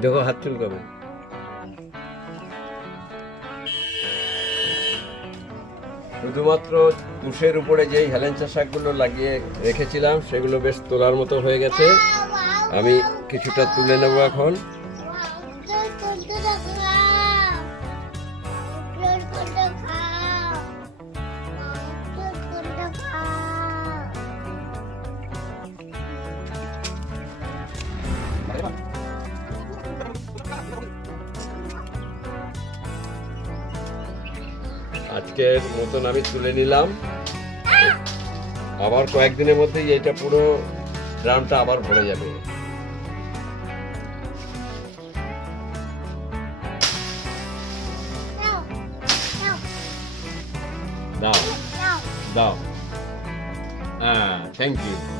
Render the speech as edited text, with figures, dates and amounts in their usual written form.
দেখো হাত চুলকাবে। শুধুমাত্র তুষের উপরে যেই হেলেঞ্চা শাকগুলো লাগিয়ে রেখেছিলাম সেগুলো বেশ তোলার মতো হয়ে গেছে। আমি কিছুটা তুলে নেব এখন। আজকের মতন আমি তুলে নিলাম। আবার কয়েকদিনের মধ্যেই এটা পুরো ড্রামটা আবার ভরে যাবে। দাও দাও, হ্যাঁ, থ্যাংক ইউ।